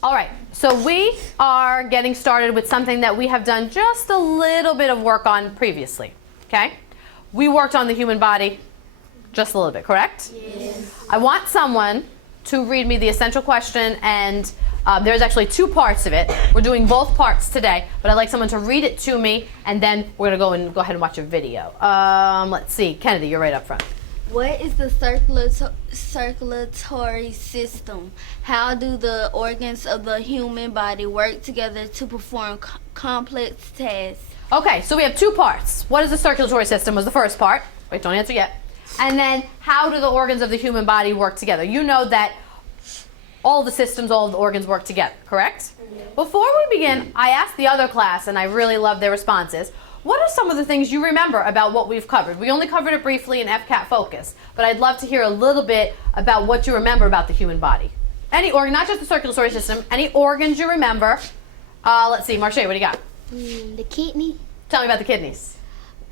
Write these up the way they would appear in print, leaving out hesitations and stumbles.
All right, so we are getting started with something that we have done just a little bit of work on previously, okay? We worked on the human body just a little bit, correct? Yes. I want someone to read me the essential question, and there's actually two parts of it. We're doing both parts today, but I'd like someone to read it to me, and then we're going to go ahead and watch a video. Let's see. Kennedy, you're right up front. What is the circulatory system? How do the organs of the human body work together to perform complex tasks? Okay, so we have two parts. What is the circulatory system was the first part. Wait, don't answer yet. And then how do the organs of the human body work together? You know that all the systems, all of the organs work together, correct? Yeah. Before we begin, I asked the other class, and I really loved their responses. What are some of the things you remember about what we've covered? We only covered it briefly in FCAT Focus, but I'd love to hear a little bit about what you remember about the human body. Any organ, not just the circulatory system, any organs you remember. Let's see, Marche, what do you got? The kidney. Tell me about the kidneys.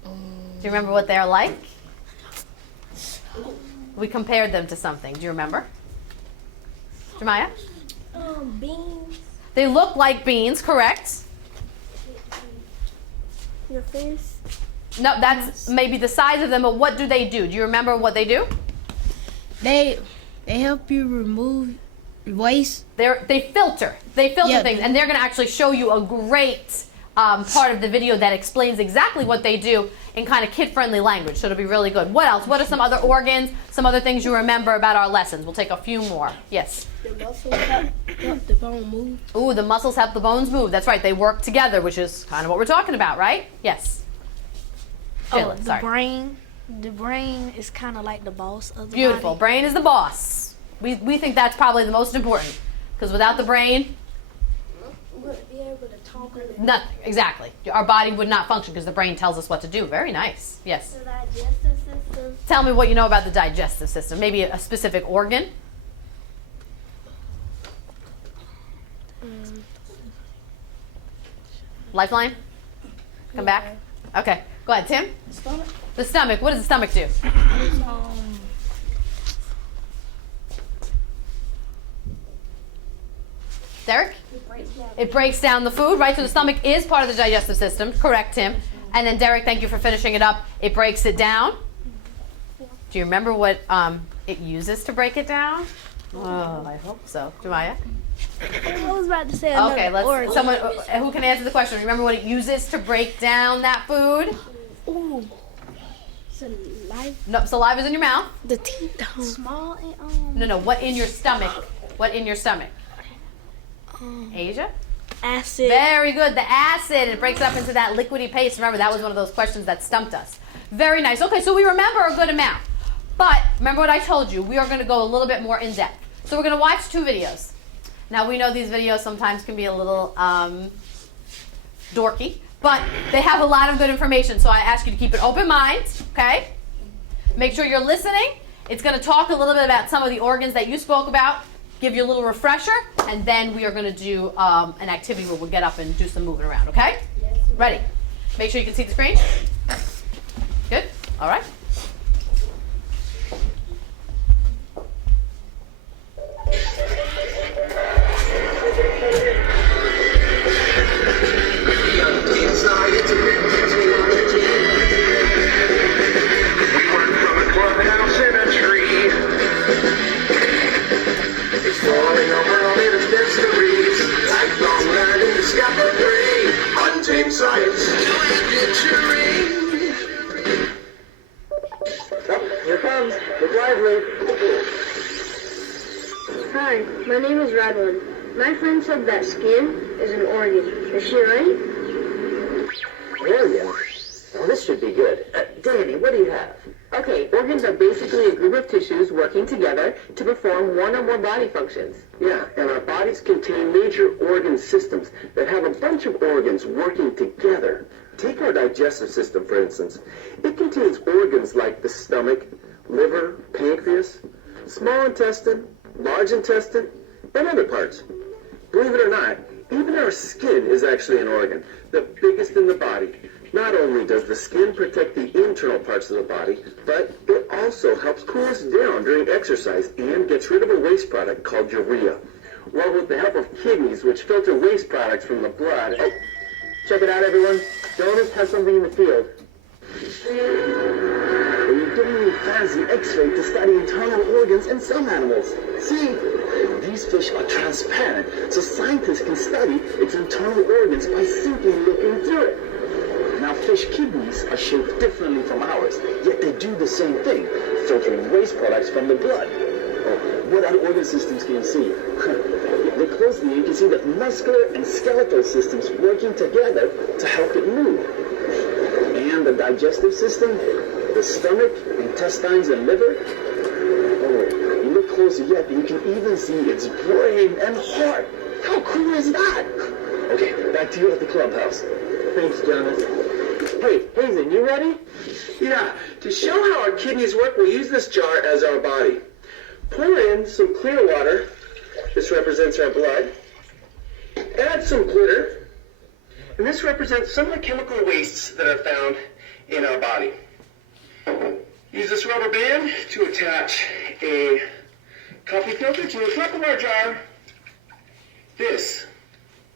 Do you remember what they're like? We compared them to something. Do you remember? Jemiah? Beans. They look like beans, correct? Your face. No, that's maybe the size of them, but what do they do? Do you remember what they do? They help you remove waste. They filter things, and they're going to actually show you a great part of the video that explains exactly what they do in kind of kid-friendly language, so it'll be really good. What else? What are some other organs, some other things you remember about our lessons? We'll take a few more. Yes? The muscles help the bone move. Ooh, the muscles help the bones move. That's right. They work together, which is kind of what we're talking about, right? Yes? Jayla, sorry. The brain is kind of like the boss of the Beautiful. body. Brain is the boss. We think that's probably the most important, because without the brain, Wouldn't be able to talk. nothing. Exactly. Our body would not function because the brain tells us what to do. Very nice. Yes. The digestive system. Tell me what you know about the digestive system. Maybe a specific organ. Lifeline? Come back? Okay. Go ahead, Tim. Stomach. The stomach. What does the stomach do? Derek? It breaks down the food, right? So the stomach is part of the digestive system. Correct, Tim. And then Derek, thank you for finishing it up. It breaks it down. Do you remember what it uses to break it down? Oh, I hope so. Jemiah? I was about to say another Okay, organ. someone who can answer the question. Remember what it uses to break down that food? Ooh. Saliva. No, saliva's in your mouth. The teeth. Small and No, what in your stomach? What in your stomach? Asia? acid. Very good. The acid. It breaks up into that liquidy paste. Remember, that was one of those questions that stumped us. Very nice. Okay, so we remember a good amount. But remember what I told you. We are going to go a little bit more in depth. So we're going to watch two videos. Now, we know these videos sometimes can be a little dorky, but they have a lot of good information. So I ask you to keep an open mind, okay? Make sure you're listening. It's going to talk a little bit about some of the organs that you spoke about, give you a little refresher, and then we are going to do an activity where we'll get up and do some moving around, okay? Yes. Ready? Make sure you can see the screen. Good? All right. Science. Oh, here comes. Look lively. Hi, my name is Radwin. My friend said that skin is an organ. Is she right? Organ? Well, this should be good. Danny, what do you have? Okay, organs are basically a group of tissues working together to perform one or more body functions. Yeah, and our bodies contain major organ systems that have a bunch of organs working together. Take our digestive system, for instance. It contains organs like the stomach, liver, pancreas, small intestine, large intestine, and other parts. Believe it or not, even our skin is actually an organ, the biggest in the body. Not only does the skin protect the internal parts of the body, but it also helps cool us down during exercise and gets rid of a waste product called urea. Well, with the help of kidneys, which filter waste products from the blood. Oh, check it out, everyone. Jonas has something in the field. We're doing a fancy X-ray to study internal organs in some animals. See, these fish are transparent, so scientists can study its internal organs by simply looking through it. Now, fish kidneys are shaped differently from ours, yet they do the same thing, filtering waste products from the blood. Oh, what other organ systems can you see? Look closely, you can see the muscular and skeletal systems working together to help it move. And the digestive system, the stomach, intestines, and liver. Oh, you look closer yet, you can even see its brain and heart. How cool is that? Okay, back to you at the clubhouse. Thanks, Jonas. Hey, Hazen, you ready? Yeah, to show how our kidneys work, we'll use this jar as our body. Pour in some clear water. This represents our blood. Add some glitter. And this represents some of the chemical wastes that are found in our body. Use this rubber band to attach a coffee filter to the top of our jar. This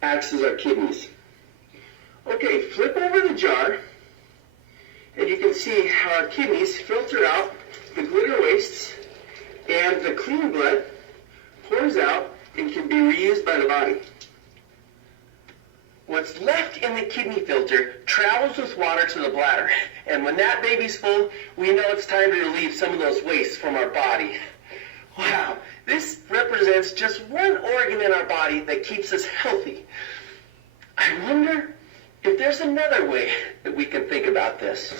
acts as our kidneys. Okay, flip over the jar, and you can see how our kidneys filter out the glitter wastes, and the clean blood pours out and can be reused by the body. What's left in the kidney filter travels with water to the bladder, and when that baby's full, we know it's time to relieve some of those wastes from our body. Wow, this represents just one organ in our body that keeps us healthy. I wonder if there's another way that we can think about this.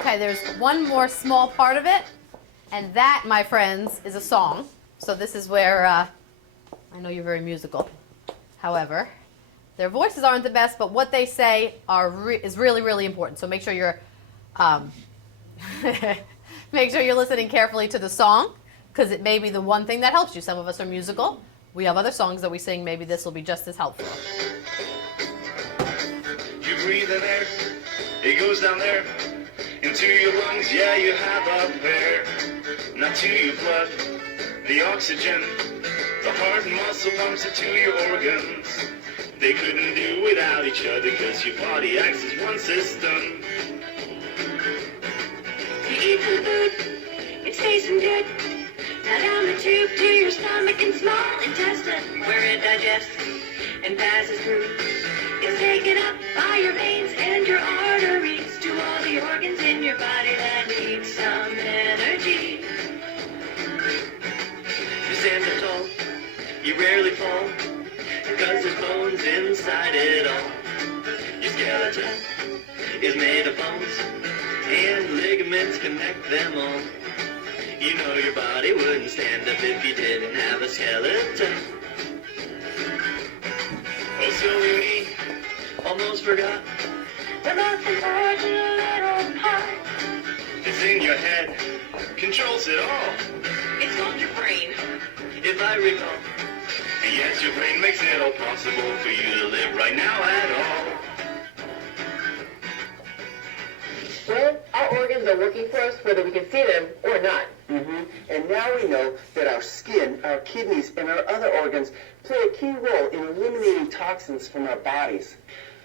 Okay, there's one more small part of it, and that, my friends, is a song. So this is where, I know you're very musical. However, their voices aren't the best, but what they say is really, really important. So make sure you're listening carefully to the song, because it may be the one thing that helps you. Some of us are musical. We have other songs that we sing. Maybe this will be just as helpful. You breathe in air, it goes down there. Into your lungs, yeah, you have up there. Now to your blood, the oxygen. The heart and muscle pumps it to your organs. They couldn't do without each other, cause your body acts as one system. You eat the food, it's tasting good. Now down the tube to your stomach and small intestine, where it digests and passes through. It's taken up by your veins and your arteries to all the organs in your body that need some energy. You stand up tall, you rarely fall, because there's bones inside it all. Your skeleton is made of bones, and ligaments connect them all. You know your body wouldn't stand up if you didn't have a skeleton. Oh, silly me, almost forgot. The most important little part, It's in your head, controls it all. it's called your brain. If I recall, yes, your brain makes it all possible for you to live right now at all. Well, our organs are working for us whether we can see them or not. And now we know that our skin, our kidneys, and our other organs play a key role in eliminating toxins from our bodies.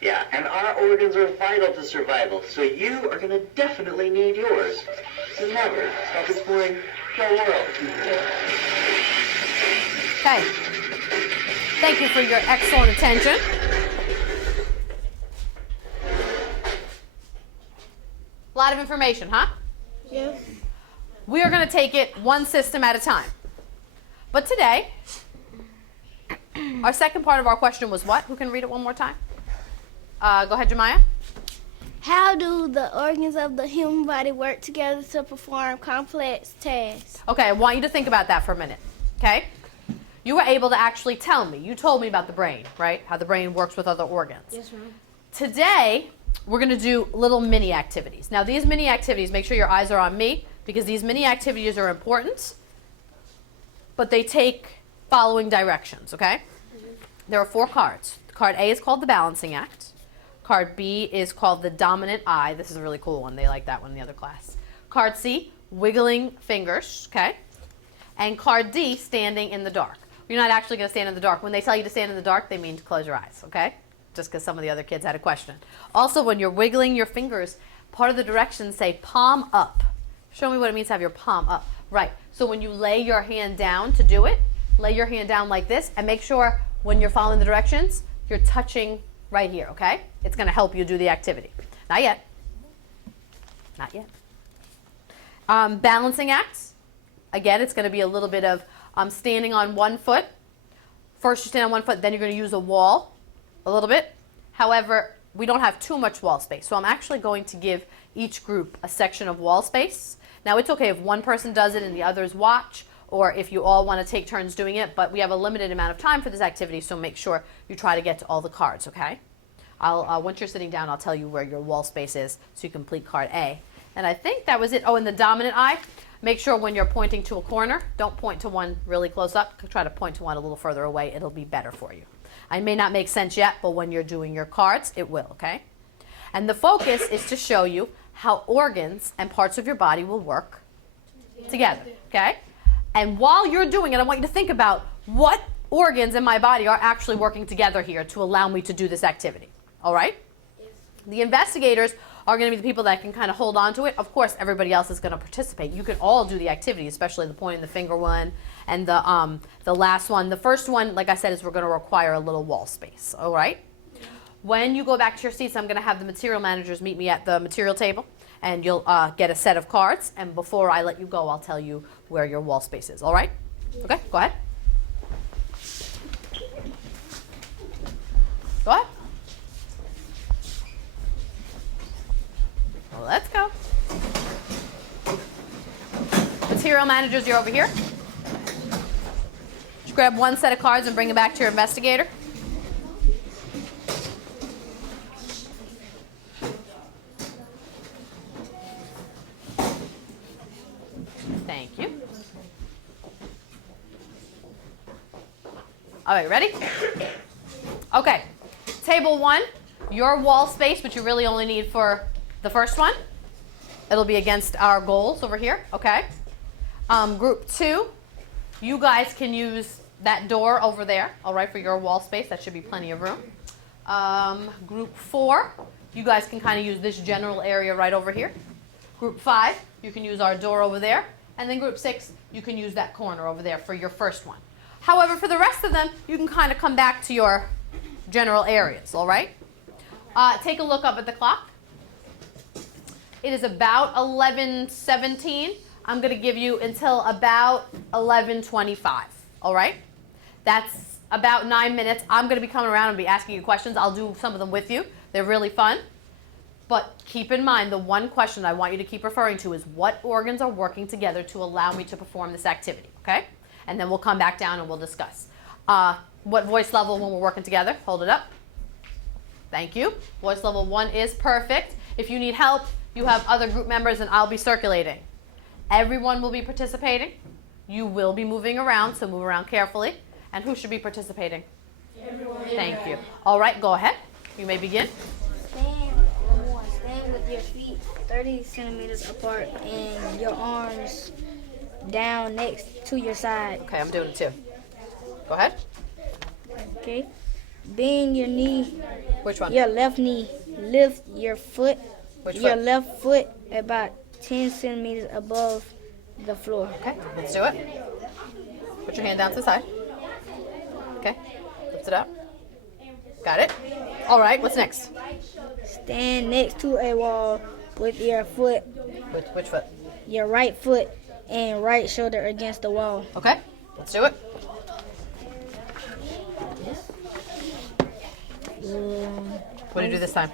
Yeah, and our organs are vital to survival, so you are going to definitely need yours. So never stop exploring the world. Okay. Thank you for your excellent attention. A lot of information, huh? Yes. We are going to take it one system at a time. But today, our second part of our question was what? Who can read it one more time? Go ahead, Jemiah. How do the organs of the human body work together to perform complex tasks? Okay, I want you to think about that for a minute. Okay? You were able to actually tell me. You told me about the brain, right? How the brain works with other organs. Yes, ma'am. Today, we're going to do little mini activities. Now, these mini activities, make sure your eyes are on me, because these mini activities are important, but they take following directions, okay? There are 4 cards. Card A is called the balancing act. Card B is called the dominant eye. This is a really cool one. They like that one in the other class. Card C, wiggling fingers, okay? And card D, standing in the dark. You're not actually going to stand in the dark. When they tell you to stand in the dark, they mean to close your eyes, okay? Just because some of the other kids had a question. Also, when you're wiggling your fingers, part of the directions say palm up. Show me what it means to have your palm up. Right. So when you lay your hand down to do it, lay your hand down like this and make sure when you're following the directions, you're touching right here, okay? It's going to help you do the activity. Not yet. Not yet. Balancing acts. Again, it's going to be a little bit of standing on one foot. First you stand on one foot, then you're going to use a wall a little bit. However, we don't have too much wall space, so I'm actually going to give each group a section of wall space. Now, it's okay if one person does it and the others watch, or if you all want to take turns doing it, but we have a limited amount of time for this activity, so make sure you try to get to all the cards, okay? Once you're sitting down, I'll tell you where your wall space is so you complete card A. And I think that was it. Oh, and the dominant eye, make sure when you're pointing to a corner, don't point to one really close up. Try to point to one a little further away. It'll be better for you. I may not make sense yet, but when you're doing your cards, it will, okay? And the focus is to show you how organs and parts of your body will work together, okay? And while you're doing it, I want you to think about what organs in my body are actually working together here to allow me to do this activity, all right? Yes. The investigators are going to be the people that can kind of hold on to it. Of course, everybody else is going to participate. You can all do the activity, especially the pointing the finger one and the last one. The first one, like I said, is we're going to require a little wall space, all right? When you go back to your seats, I'm going to have the material managers meet me at the material table, and you'll get a set of cards. And before I let you go, I'll tell you where your wall space is, all right? Okay, go ahead. Go ahead. Well, let's go. Material managers, you're over here. Just grab one set of cards and bring it back to your investigator. Thank you. All right, ready? Okay, table one, your wall space, which you really only need for the first one. It'll be against our goals over here, okay? Group two, you guys can use that door over there, all right, for your wall space. That should be plenty of room. Group four, you guys can kind of use this general area right over here. Group five, you can use our door over there. And then group six, you can use that corner over there for your first one. However, for the rest of them, you can kind of come back to your general areas, all right? Take a look up at the clock. It is about 11:17. I'm going to give you until about 11:25, all right? That's about 9 minutes. I'm going to be coming around and be asking you questions. I'll do some of them with you. They're really fun. But keep in mind, the one question I want you to keep referring to is what organs are working together to allow me to perform this activity, okay? And then we'll come back down and we'll discuss. What voice level when we're working together? Hold it up. Thank you. Voice level 1 is perfect. If you need help, you have other group members and I'll be circulating. Everyone will be participating. You will be moving around, so move around carefully. And who should be participating? Everyone. Thank you. All right, go ahead. You may begin. Stand with your feet 30 centimeters apart and your arms down next to your side. Okay, I'm doing it too. Go ahead. Okay. Bend your knee. Which one? Your left knee. Lift your foot. Which your foot? left foot about 10 centimeters above the floor. Okay, let's do it. Put your hand down to the side. Okay, lift it up. Got it. All right, what's next? Stand next to a wall with your foot, Which foot? your right foot and right shoulder against the wall. Okay, let's do it. What do you do this time?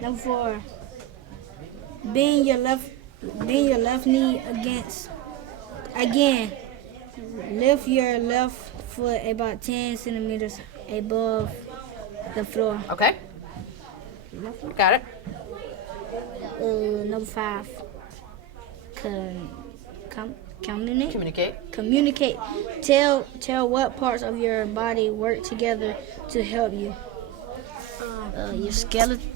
Number 4. Bend your left knee again. Lift your left foot about 10 centimeters above the floor. Okay. Got it. Number 5. Communicate. Communicate. Tell what parts of your body work together to help you.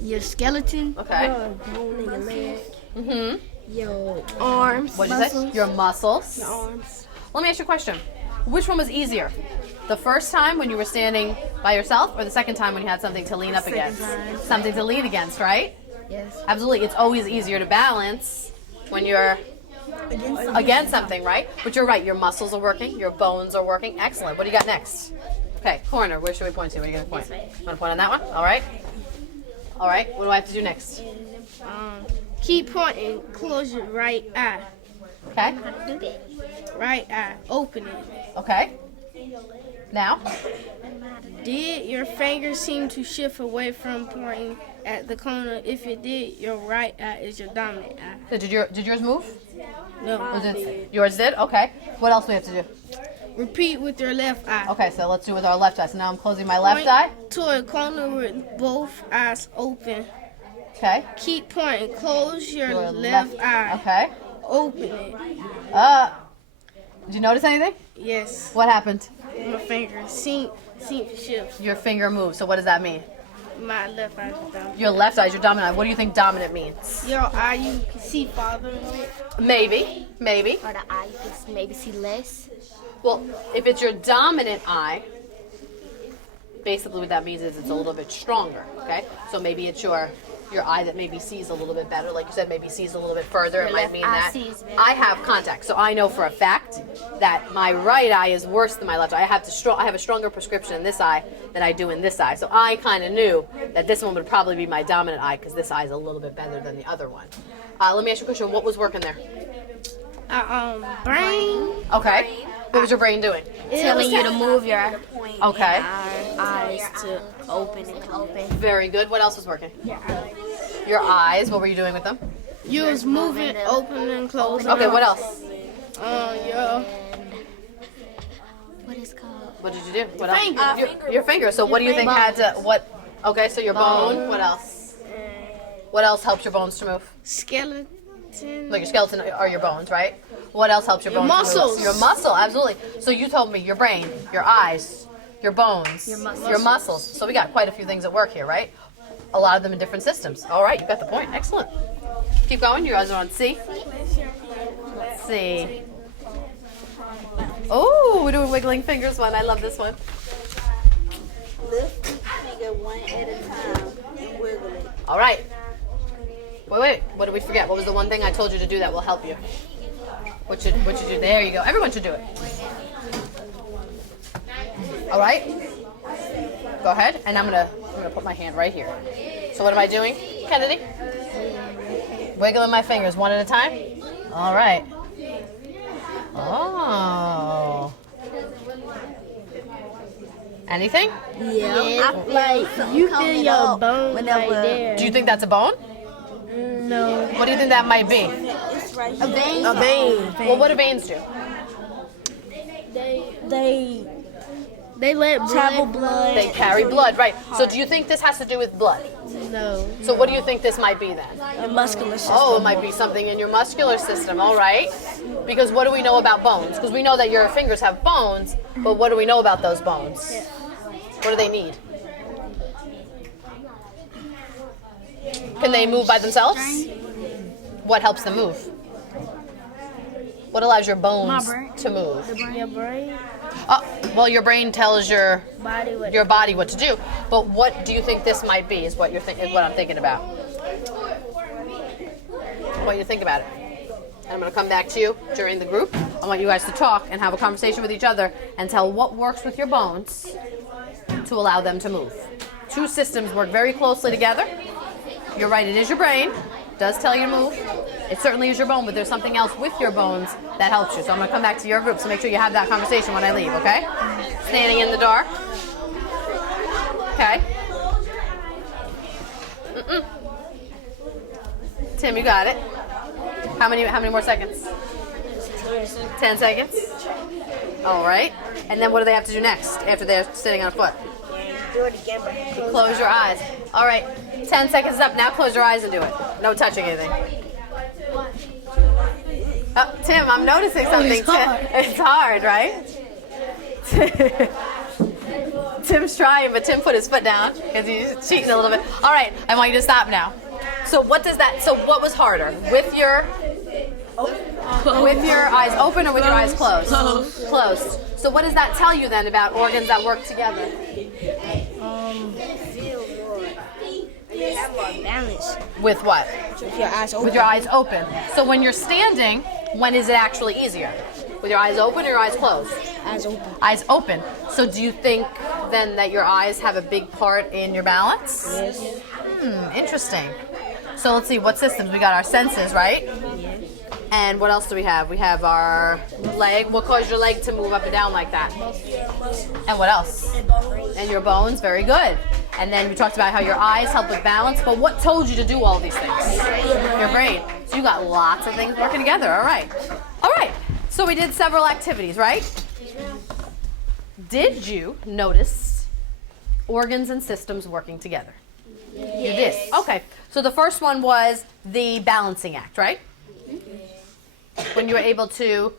Your skeleton. Okay. Your bone in your leg. Mm-hmm. Your arms. What did you say? Your muscles. Your arms. Let me ask you a question. Which one was easier? The first time when you were standing by yourself, or the second time when you had something to lean up against? Something to lean against, right? Yes. Absolutely. It's always easier to balance when you're against something, right? But you're right. Your muscles are working. Your bones are working. Excellent. What do you got next? Okay, corner. Where should we point to? Where are you going to point? Want to point on that one? All right. All right. What do I have to do next? Keep pointing. Close your right eye. Okay. Right eye. Open it. Okay. Now? Did your fingers seem to shift away from pointing at the corner? If it did, your right eye is your dominant eye. So did yours move? No. Or did yours did? Okay. What else do we have to do? Repeat with your left eye. Okay, so let's do it with our left eye. So now I'm closing my left eye. To a corner with both eyes open. Okay. Keep pointing. Close your Your left eye. Okay. Open it. Did you notice anything? Yes. What happened? My fingers seem to shift. Your finger moved. So what does that mean? My left eye is dominant. Your left eye is your dominant eye. What do you think dominant means? Your eye you can see farther away. Maybe. Or the eye, you can maybe see less. Well, if it's your dominant eye, basically what that means is it's a little bit stronger, okay? So maybe it's your eye that maybe sees a little bit better. Like you said, maybe sees a little bit further. It might mean that I have contact. So I know for a fact that my right eye is worse than my left eye. I have a stronger prescription in this eye than I do in this eye. So I kind of knew that this one would probably be my dominant eye because this eye is a little bit better than the other one. Let me ask you a question. What was working there? Brain. Okay. What was your brain doing? Telling you to move your Okay. eyes to open and open. Very good. What else was working? Your eyes. What were you doing with them? You was moving, open and closing. Okay, what else? What is called? What did you do? What else? Your finger. So what do you think had to, what? Okay, so your bone. What else? What else helps your bones to move? Skeleton. Like your skeleton are your bones, right? What else helps your bones to muscles. move? Your muscle, absolutely. So you told me your brain, your eyes, your bones, your muscles. So we got quite a few things at work here, right? A lot of them in different systems. All right, you got the point. Excellent. Keep going. You guys are on C. Let's see. Oh, we're doing wiggling fingers one. I love this one. Lift each finger one at a time and wiggle it. All right. Wait. What did we forget? What was the one thing I told you to do that will help you? What should you do? There you go. Everyone should do it. All right. Go ahead, and I'm gonna put my hand right here. So what am I doing, Kennedy? Wiggling my fingers one at a time. All right. Oh. Anything? Yeah. Like you feel your bone right there. Do you think that's a bone? No. What do you think that might be? A vein. Well, what do veins do? They let travel blood. They carry blood, right? So do you think this has to do with blood? No. So what do you think this might be then? A muscular system. Oh, it might be something in your muscular system, all right. Because what do we know about bones? Because we know that your fingers have bones, but what do we know about those bones? What do they need? Can they move by themselves? What helps them move? What allows your bones to move? Your brain. Well, your brain tells your Body body what to do. But what do you think this might be? Is what you're is what I'm thinking about. I want you to think about it. And I'm going to come back to you during the group. I want you guys to talk and have a conversation with each other and tell what works with your bones to allow them to move. Two systems work very closely together. You're right, it is your brain. It does tell you to move. It certainly is your bone, but there's something else with your bones that helps you. So I'm going to come back to your group, so make sure you have that conversation when I leave, okay? Standing in the dark. Okay. Tim, you got it. How many more seconds? 10 seconds. All right. And then what do they have to do next after they're sitting on a foot? Do it again. Close your eyes. All right. 10 seconds is up. Now close your eyes and do it. No touching anything. Oh, Tim, I'm noticing something. It's hard, right? Tim's trying, but Tim put his foot down because he's cheating a little bit. All right. I want you to stop now. So what was harder? With your With your eyes open or with your eyes closed? Closed. So what does that tell you then about organs that work together? Feel more. You have more balance. With what? With your eyes open. With your eyes open. So when you're standing, when is it actually easier? With your eyes open or your eyes closed? Eyes open. Eyes open. So do you think then that your eyes have a big part in your balance? Yes. Interesting. So let's see, what systems? We got our senses, right? And what else do we have? We have our leg. What caused your leg to move up and down like that? And what else? And your bones. Very good. And then we talked about how your eyes help with balance. But what told you to do all these things? Your brain. So you got lots of things working together. All right. All right. So we did several activities, right? Did you notice organs and systems working together? Yes. You did. Okay. So the first one was the balancing act, right? When you were able to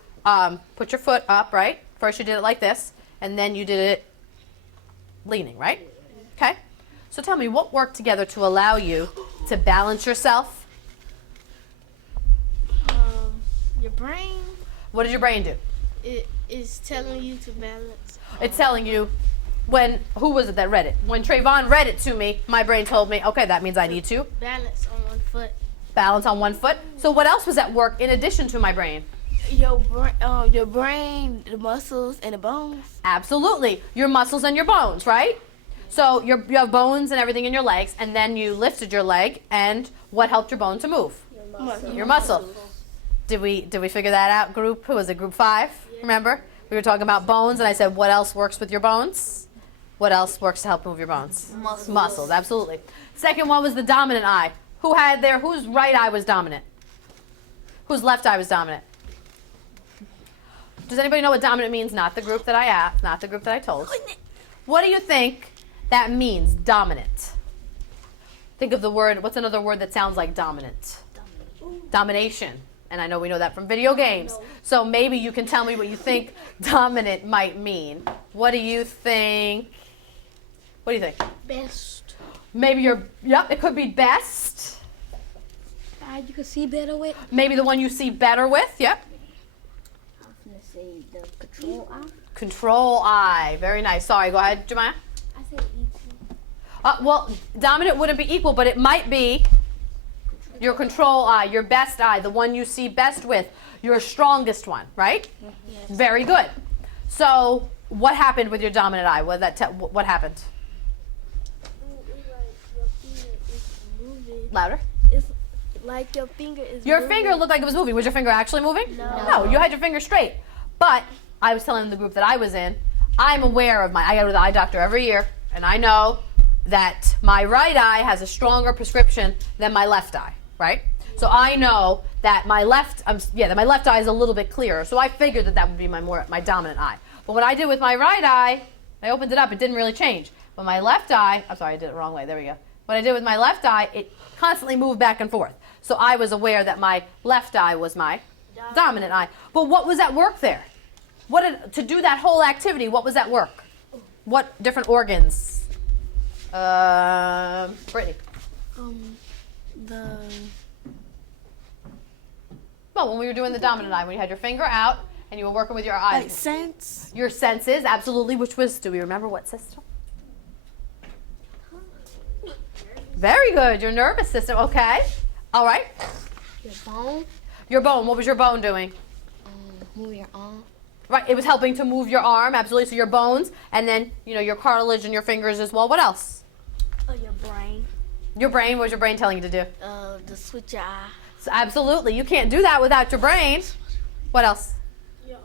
put your foot up, right? First you did it like this, and then you did it leaning, right? Okay. So tell me, what worked together to allow you to balance yourself? Your brain, What did your brain do? it is telling you to balance. It's telling you who was it that read it? When Trayvon read it to me, my brain told me, okay, that means I need to Balance on one foot. balance on one foot. So what else was at work in addition to my brain? Your brain, the muscles, and the bones. Absolutely. Your muscles and your bones, right? So you have bones and everything in your legs, and then you lifted your leg, and what helped your bone to move? Your muscle. Did we figure that out, group? Who was it, group 5? Remember? We were talking about bones, and I said, what else works with your bones? What else works to help move your bones? Muscles, absolutely. Second one was the dominant eye. Whose right eye was dominant? Whose left eye was dominant? Does anybody know what dominant means? Not the group that I asked, not the group that I told. What do you think that means, dominant? Think of the word, what's another word that sounds like dominant? Domination. And I know we know that from video games. So maybe you can tell me what you think dominant might mean. What do you think? What do you think? Best. Maybe it could be best. You can see better with. Maybe the one you see better with, yep. I was gonna say the control eye. Control eye, very nice. Sorry, go ahead, Jemiah. I said equal. Well, dominant wouldn't be equal, but it might be your control eye, your best eye, the one you see best with, your strongest one, right? Yes. Very good. So, what happened with your dominant eye? What happened? Louder. It's like your finger is Your finger looked like it was moving. Was your finger actually moving? No, you had your finger straight. But I was telling the group that I was in, I'm aware of I go to the eye doctor every year, and I know that my right eye has a stronger prescription than my left eye, right? So I know that my left eye is a little bit clearer. So I figured that would be my dominant eye. But what I did with my right eye, I opened it up, it didn't really change. But my left eye, I'm sorry, I did it the wrong way. There we go. What I did with my left eye, it constantly moved back and forth. So I was aware that my left eye was my dominant eye. But what was at work there? To do that whole activity, what was at work? What different organs? Brittany. Well, when we were doing the dominant eye, when you had your finger out and you were working with your eyes. like sense. Your senses, absolutely. Which was, do we remember what system? Very good. Your nervous system. Okay. All right. Your bone. Your bone. What was your bone doing? Move your arm. Right. It was helping to move your arm. Absolutely. So your bones, and then your cartilage and your fingers as well. What else? Your brain. Your brain. What was your brain telling you to do? The switch your eye. So absolutely. You can't do that without your brain. What else? Your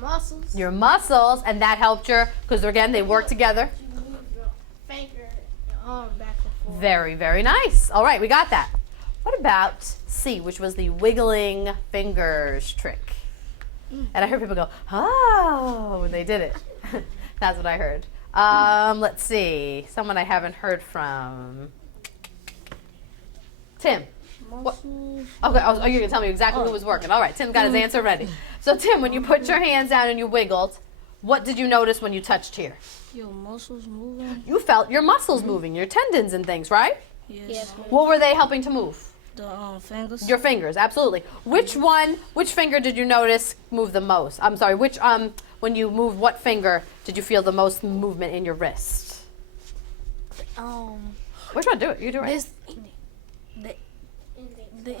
muscles. Your muscles, and that helped because again they work together. You move your finger, your arm back and forth. Very, very nice. All right, we got that. What about C, which was the wiggling fingers trick? And I heard people go, oh, when they did it. That's what I heard. Let's see. Someone I haven't heard from. Tim. What? Okay, you're going to tell me exactly who was working. All right, Tim got his answer ready. So, Tim, when you put your hands down and you wiggled, what did you notice when you touched here? Your muscles moving. You felt your muscles moving, your tendons and things, right? Yes. What were they helping to move? The fingers. Your fingers, absolutely. Which finger did you notice move the most? I'm sorry, when you moved what finger did you feel the most movement in your wrist? Which one? Do it. You do it. This,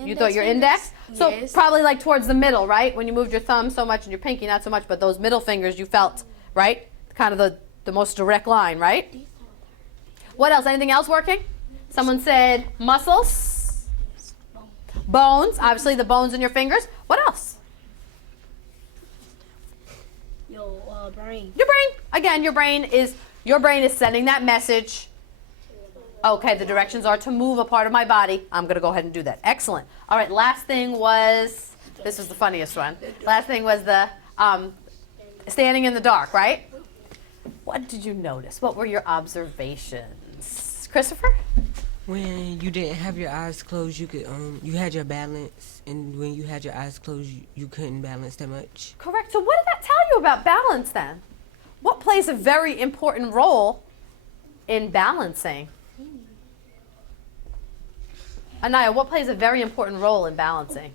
You thought your index? So Yes. probably like towards the middle, right? When you moved your thumb so much and your pinky not so much, but those middle fingers you felt, right? Kind of the most direct line, right? What else? Anything else working? Someone said muscles. Bones. Obviously the bones in your fingers. What else? Your brain. Your brain. Again, your brain is sending that message. Okay, the directions are to move a part of my body. I'm going to go ahead and do that. Excellent. All right, last thing was, this was the funniest one. Last thing was the standing in the dark, right? What did you notice? What were your observations? Christopher? When you didn't have your eyes closed, you could you had your balance, and when you had your eyes closed, you couldn't balance that much. Correct. So what did that tell you about balance then? What plays a very important role in balancing? Anaya, what plays a very important role in balancing?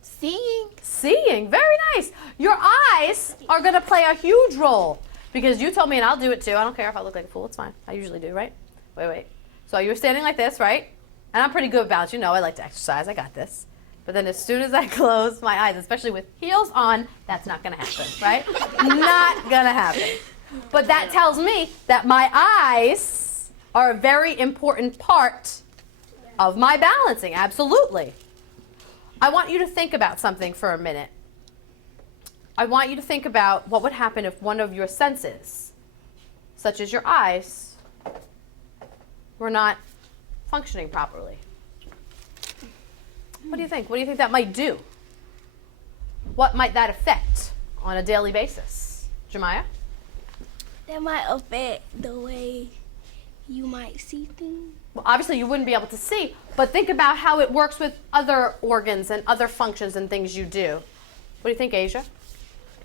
seeing. Seeing. Very nice. Your eyes are going to play a huge role because you told me, and I'll do it too. I don't care if I look like a fool. It's fine. I usually do, right? Wait. So you were standing like this, right? And I'm pretty good with balance. You know I like to exercise. I got this. But then as soon as I close my eyes, especially with heels on, that's not going to happen, right? Not going to happen. But that tells me that my eyes are a very important part of my balancing. Absolutely. I want you to think about something for a minute. I want you to think about what would happen if one of your senses, such as your eyes, were not functioning properly. What do you think? What do you think that might do? What might that affect on a daily basis? Jemiah? That might affect the way you might see things. Well, obviously you wouldn't be able to see, but think about how it works with other organs and other functions and things you do. What do you think, Asia?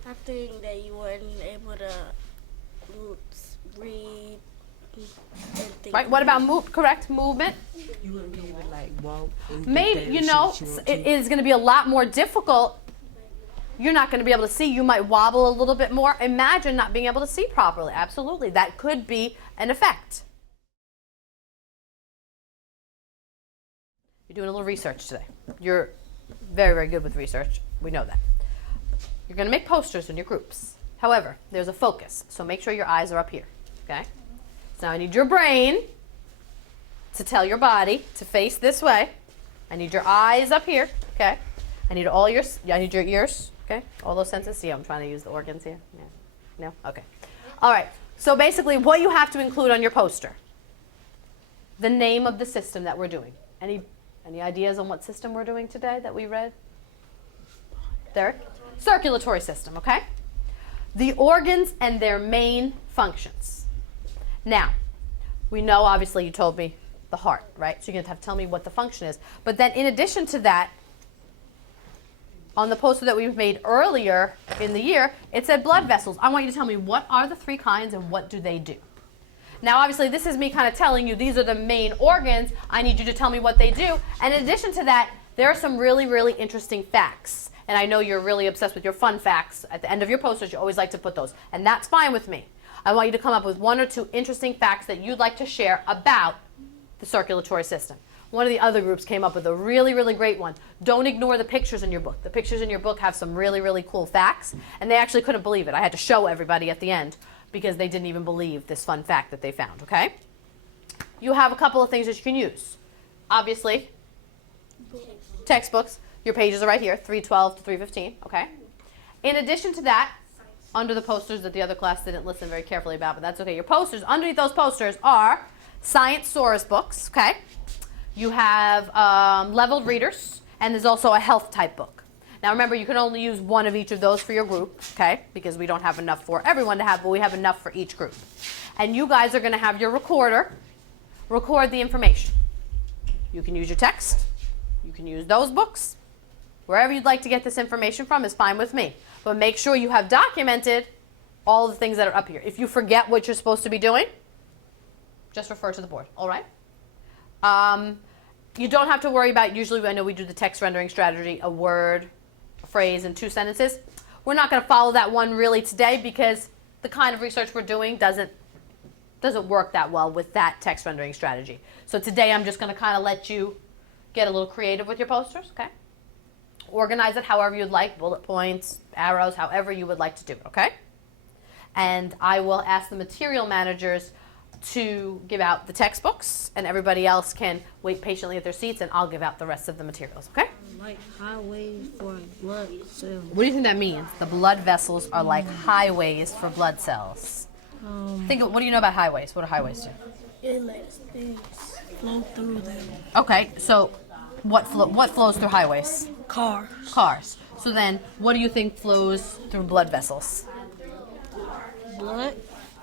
I think that you weren't able to read and think. Right? What about correct movement? You wouldn't be able to like walk. And Maybe, you know, it is going to be a lot more difficult. You're not going to be able to see. You might wobble a little bit more. Imagine not being able to see properly. Absolutely. That could be an effect. You're doing a little research today. You're very, very good with research. We know that. You're going to make posters in your groups. However, there's a focus. So make sure your eyes are up here. Okay? So now I need your brain to tell your body to face this way. I need your eyes up here. Okay? I need your ears. Okay? All those senses. See, I'm trying to use the organs here. Yeah. No? Okay. All right. So basically what you have to include on your poster. The name of the system that we're doing. Any ideas on what system we're doing today that we read? Derek? Circulatory system, okay? The organs and their main functions. Now, we know, obviously, you told me the heart, right? So you're going to have to tell me what the function is. But then in addition to that, on the poster that we made earlier in the year, it said blood vessels. I want you to tell me what are the three kinds and what do they do? Now, obviously, this is me kind of telling you these are the main organs. I need you to tell me what they do. And in addition to that, there are some really, really interesting facts. And I know you're really obsessed with your fun facts. At the end of your posters, you always like to put those. And that's fine with me. I want you to come up with one or two interesting facts that you'd like to share about the circulatory system. One of the other groups came up with a really, really great one. Don't ignore the pictures in your book. The pictures in your book have some really, really cool facts. And they actually couldn't believe it. I had to show everybody at the end because they didn't even believe this fun fact that they found, okay? You have a couple of things that you can use. Obviously, textbooks. Your pages are right here, 312 to 315, okay? In addition to that, under the posters that the other class didn't listen very carefully about, but that's okay. Your posters, underneath those posters are Science Source books, okay? You have leveled readers, and there's also a health type book. Now remember, you can only use one of each of those for your group, okay? Because we don't have enough for everyone to have, but we have enough for each group. And you guys are going to have your recorder record the information. You can use your text. You can use those books. Wherever you'd like to get this information from is fine with me. But make sure you have documented all the things that are up here. If you forget what you're supposed to be doing, Just refer to the board, all right? You don't have to worry about, usually I know we do the text rendering strategy, a word, a phrase, and 2 sentences. We're not going to follow that one really today because the kind of research we're doing doesn't work that well with that text rendering strategy. So today I'm just going to kind of let you get a little creative with your posters, okay? Organize it however you'd like, bullet points, arrows, however you would like to do it, okay? And I will ask the material managers to give out the textbooks, and everybody else can wait patiently at their seats, and I'll give out the rest of the materials, okay? Like highways for blood cells. What do you think that means? The blood vessels are like highways for blood cells. What do you know about highways? What do highways do? It lets things flow through them. Okay, so what flows through highways? Cars. So then, what do you think flows through blood vessels? Blood?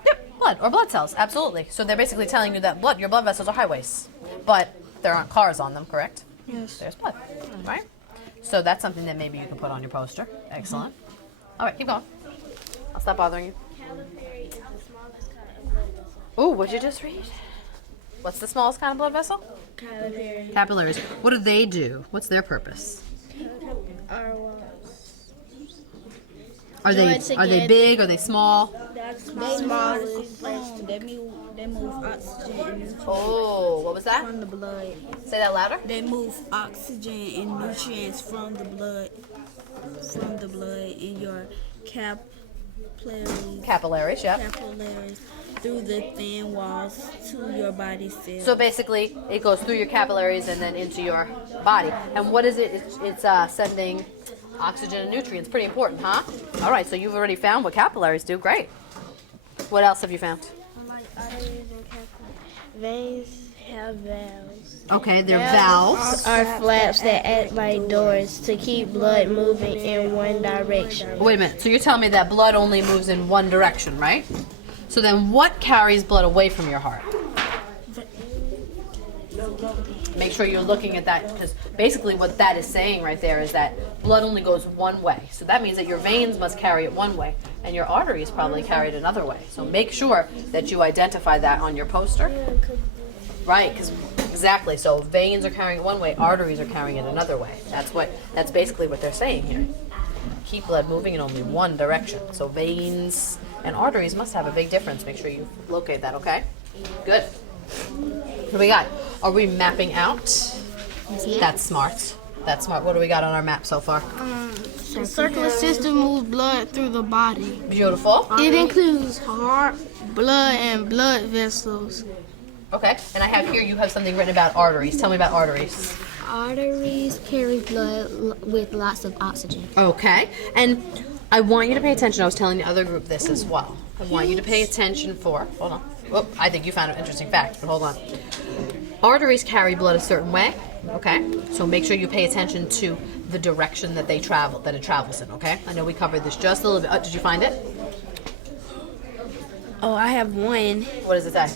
Yep, blood or blood cells, absolutely. So they're basically telling you that your blood vessels are highways, but there aren't cars on them, correct? Yes. There's blood, right? So that's something that maybe you can put on your poster. Excellent. All right, keep going. I'll stop bothering you. Oh, what'd you just read? What's the smallest kind of blood vessel? Capillaries. Capillaries. What do they do? What's their purpose? Are they big? Are they small? Small. They move oxygen and nutrients Oh, what was that? from the blood. Say that louder. They move oxygen and nutrients from the blood in your Capillaries, yeah. capillaries through the thin walls to your body cells. So basically, it goes through your capillaries and then into your body. And what is it? It's sending oxygen and nutrients. Pretty important, huh? All right, so you've already found what capillaries do. Great. What else have you found? Like arteries and capillaries. Veins have valves. Okay, they're valves. Are flaps that act like doors to keep blood moving in one direction. Wait a minute. So you're telling me that blood only moves in one direction, right? So then what carries blood away from your heart? Make sure you're looking at that, because basically what that is saying right there is that blood only goes one way. So that means that your veins must carry it one way, and your arteries probably carry it another way. So make sure that you identify that on your poster. Right, because exactly. So veins are carrying it one way, arteries are carrying it another way. That's basically what they're saying here. Keep blood moving in only one direction. So veins and arteries must have a big difference. Make sure you locate that, okay? Good. What do we got? Are we mapping out? That's smart. That's smart. What do we got on our map so far? The circular system moves blood through the body. Beautiful. It includes heart, blood, and blood vessels. Okay, and I have here, you have something written about arteries. Tell me about arteries. Arteries carry blood with lots of oxygen. Okay, and I want you to pay attention. I was telling the other group this as well. I want you to pay attention for, hold on. Whoop, I think you found an interesting fact, but hold on. Arteries carry blood a certain way, okay? So make sure you pay attention to the direction that it travels in, okay? I know we covered this just a little bit. Did you find it? Oh, I have one. What does it say?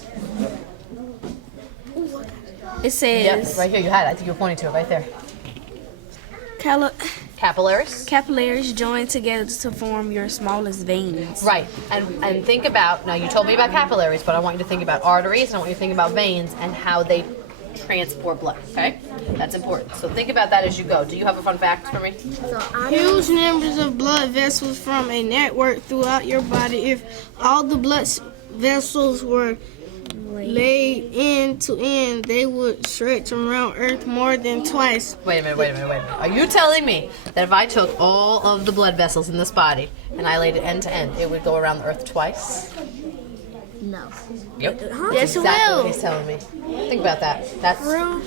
It says Yep, right here, you had it. I think you were pointing to it right there. Capillaries? Capillaries join together to form your smallest veins. Right, and think about, now you told me about capillaries, but I want you to think about arteries, and I want you to think about veins and how they transport blood, okay? That's important. So think about that as you go. Do you have a fun fact for me? Huge numbers of blood vessels form a network throughout your body. If all the blood vessels were laid end to end, they would stretch around Earth more than twice. Wait a minute. Are you telling me that if I took all of the blood vessels in this body and I laid it end to end, it would go around the Earth twice? No. Yep. Yes, it exactly will. what he's telling me. Think about that. That's real.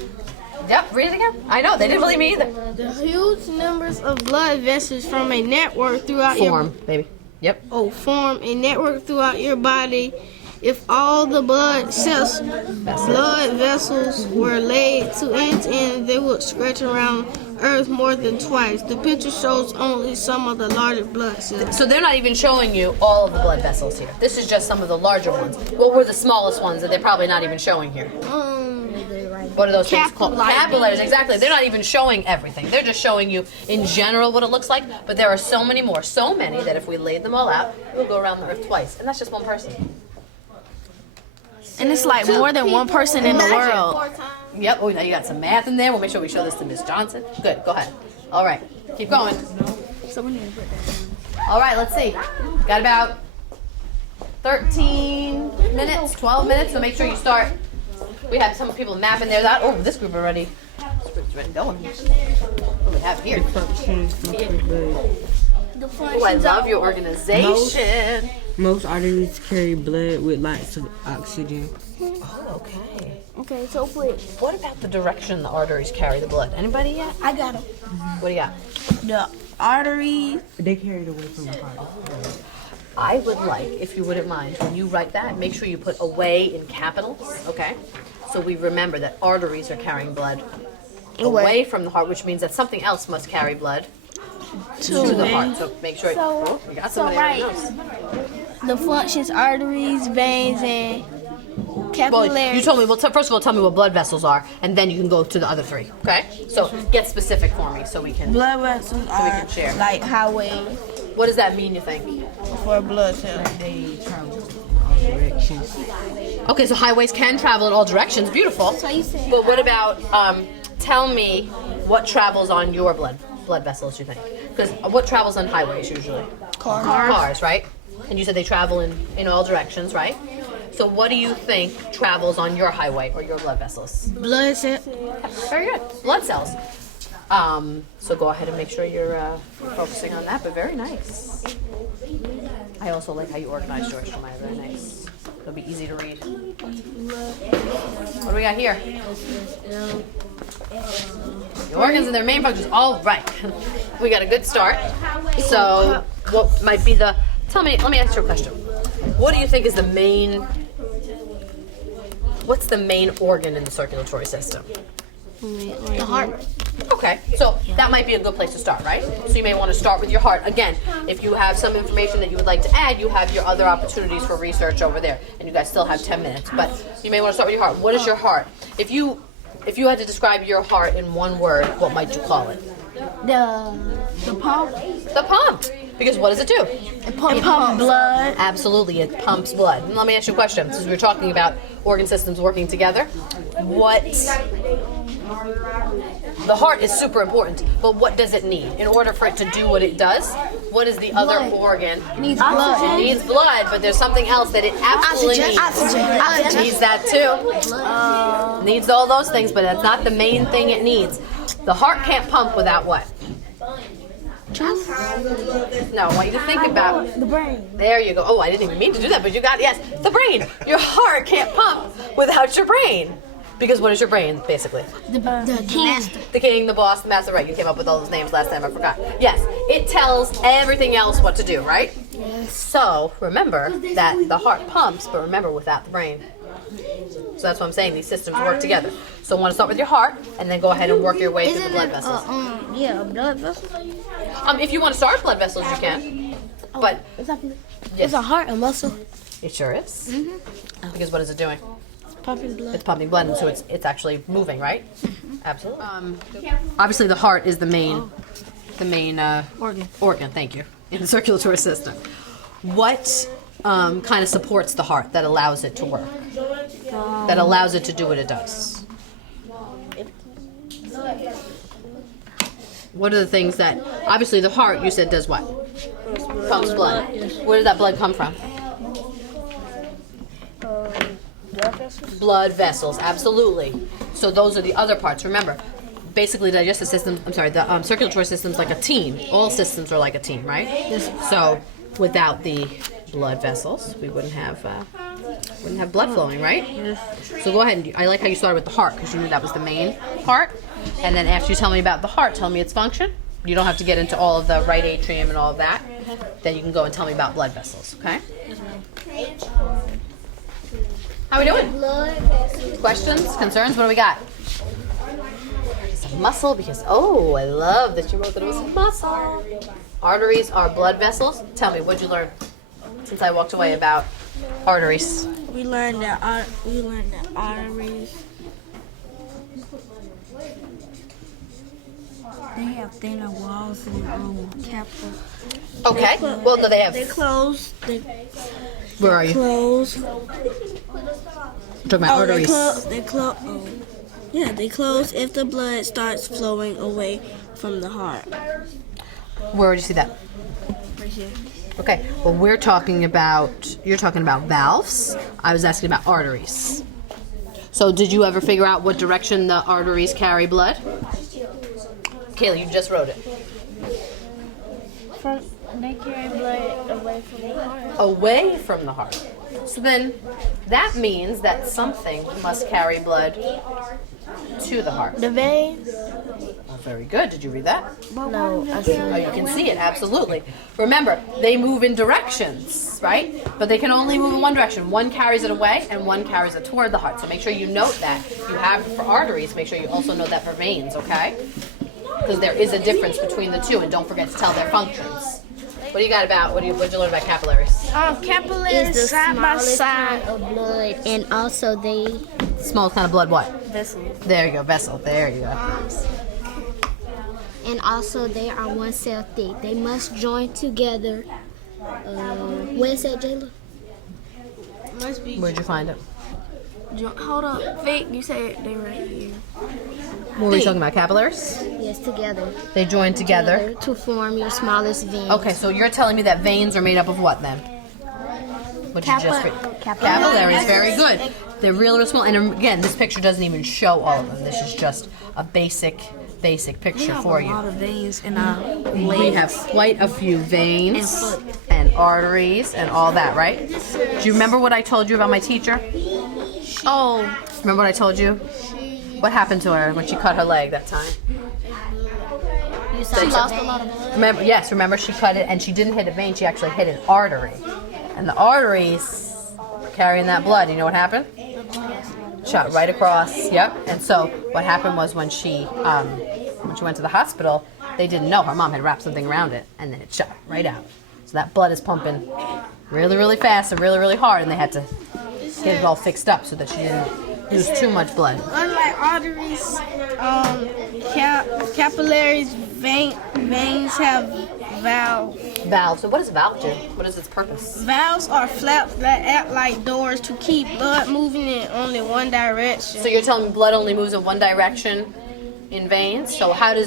Yep, read it again. I know, they didn't believe me either. The huge numbers of blood vessels form a network throughout baby. Yep. Form a network throughout your body. If all the blood vessels were laid to end, they would stretch around Earth more than twice. The picture shows only some of the larger blood cells. So they're not even showing you all of the blood vessels here. This is just some of the larger ones. What were the smallest ones that they're probably not even showing here? What are those things called? Capillaries, exactly. They're not even showing everything. They're just showing you in general what it looks like, but there are so many more, so many that if we laid them all out, it would go around the Earth twice. And that's just one person. And it's like more than one person in the world. Yep. Oh, now you got some math in there. We'll make sure we show this to Miss Johnson. Good. Go ahead. All right. Keep going. So we need to put that down. All right. Let's see. Got about 13 minutes, 12 minutes. So make sure you start. We have some people mapping there. That this group already. This group's ready going. What do we have here? Oh, I love your organization. Most arteries carry blood with lots of oxygen. Oh, okay. Okay, so wait. What about the direction the arteries carry the blood? Anybody yet? I got them. What do you got? The arteries. They carry it away from the heart. I would like, if you wouldn't mind, when you write that, make sure you put away in capitals, okay? So we remember that arteries are carrying blood away from the heart, which means that something else must carry blood to the heart. So make sure you got somebody that knows. The functions, arteries, veins, and capillaries. Well, you told me, first of all, tell me what blood vessels are, and then you can go to the other three, okay? So get specific for me so we can, Blood vessels are share. like highways What does that mean, you think? for blood cells. They travel in all directions. Okay, so highways can travel in all directions. Beautiful. But what about, tell me what travels on your blood vessels, you think? Because what travels on highways usually? Cars, right? And you said they travel in all directions, right? So what do you think travels on your highway or your blood vessels? Blood cells. Very good. Blood cells. So go ahead and make sure you're focusing on that, but very nice. I also like how you organized yours, Shemaya. Very nice. It'll be easy to read. What do we got here? The organs and their main functions. All right. We got a good start. So what might be the... Let me ask you a question. What do you think is the main... What's the main organ in the circulatory system? The heart. Okay, so that might be a good place to start, right? So you may want to start with your heart. Again, if you have some information that you would like to add, you have your other opportunities for research over there. And you guys still have 10 minutes. But you may want to start with your heart. What is your heart? If you had to describe your heart in one word, what might you call it? The pump. The pump. Because what does it do? It pumps blood. Absolutely, it pumps blood. And let me ask you a question. Since we're talking about organ systems working together, the heart is super important, but what does it need? In order for it to do what it does, what is the other organ? It needs blood. It needs blood, but there's something else that it absolutely needs. It needs that too. Needs all those things, but that's not the main thing it needs. The heart can't pump without what? No, I want you to think about The brain. There you go. Oh, I didn't even mean to do that, but you got yes. The brain. Your heart can't pump without your brain. Because what is your brain, basically? The king. The king, the boss, the master. Right, you came up with all those names last time, I forgot. Yes, it tells everything else what to do, right? Yes. So, remember that the heart pumps, but remember, without the brain. So that's what I'm saying, these systems work together. So I want to start with your heart, and then go ahead and work your way through the blood vessels. Yeah, a blood vessel. If you want to start with blood vessels, you can. But, It's a heart, a muscle. it sure is. Because what is it doing? Pumping blood. It's pumping blood, and so it's actually moving, right? Absolutely. Obviously, the heart is the main organ. Thank you, in the circulatory system. What kind of supports the heart that allows it to work? That allows it to do what it does? What are the things that obviously the heart you said does what? Pumps blood. Where does that blood come from? Blood vessels, absolutely. So those are the other parts. Remember, basically the digestive system, the circulatory system's like a team. All systems are like a team, right? So without the blood vessels, we wouldn't have blood flowing, right? So go ahead. I like how you started with the heart because you knew that was the main part. And then after you tell me about the heart, tell me its function. You don't have to get into all of the right atrium and all of that. Then you can go and tell me about blood vessels, okay? How we doing? Questions, concerns? What do we got? It's a muscle because, I love that you wrote that it was a muscle. Arteries are blood vessels. Tell me, what'd you learn since I walked away about arteries? We learned that arteries. They have thinner walls and capillaries. Okay. Well, do they have? They close. Where are you? Close. We're talking about arteries. They close. Yeah, they close if the blood starts flowing away from the heart. Where would you see that? Right here. Okay, well you're talking about valves. I was asking about arteries. So did you ever figure out what direction the arteries carry blood? Kayla, you just wrote it. They carry blood away from the heart. Away from the heart. So then that means that something must carry blood to the heart. The veins? Oh, very good. Did you read that? No. Oh, you can see it, absolutely. Remember, they move in directions, right? But they can only move in one direction. One carries it away and one carries it toward the heart. So make sure you note that. You have for arteries, make sure you also note that for veins, okay? Because there is a difference between the two, and don't forget to tell their functions. What do you got about, what'd you learn about capillaries? Capillaries Is the side by smallest side. kind of blood, and also they Small kind of blood what? Vessels. There you go, vessel. There you go. and also they are one cell thick. They must join together. Where's that, Jayla? Must be. Where'd you find it? Hold up. Fake, you said they right here. What were we talking about, capillaries? Yes, together. They join together. To form your smallest vein. Okay, so you're telling me that veins are made up of what then? What did you just read? Capillaries, very good. They're real small. And again, this picture doesn't even show all of them. This is just a basic picture for you. A lot of veins in our We have quite a few veins and arteries and all that, right? Do you remember what I told you about my teacher? Oh, Remember what I told you? What happened to her when she cut her leg that time? She lost a lot of blood. Remember she cut it and she didn't hit a vein, she actually hit an artery. And the arteries were carrying that blood. You know what happened? Shot right across. Yep. And so what happened was when she went to the hospital, they didn't know. Her mom had wrapped something around it and then it shot right out. So that blood is pumping really, really fast and really, really hard, and they had to get it all fixed up so that she didn't lose too much blood. unlike arteries, capillaries, veins have valves. Valve. So what does valve do? What is its purpose? Valves are flaps that act like doors to keep blood moving in only one direction. So you're telling me blood only moves in one direction in veins? So how do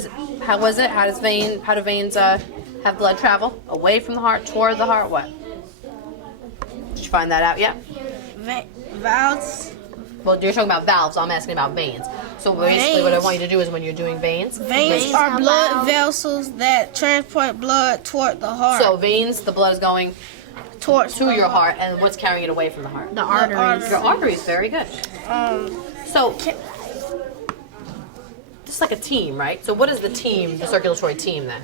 veins have blood travel? Away from the heart, toward the heart, what? Did you find that out yet? Valves. Well, you're talking about valves, I'm asking about veins. So basically what I want you to do is when you're doing veins. Veins are blood vessels that transport blood toward the heart. So veins, the blood is going to your heart, and what's carrying it away from the heart? The arteries. Your arteries, very good. So, just like a team, right? So what is the team, the circulatory team then?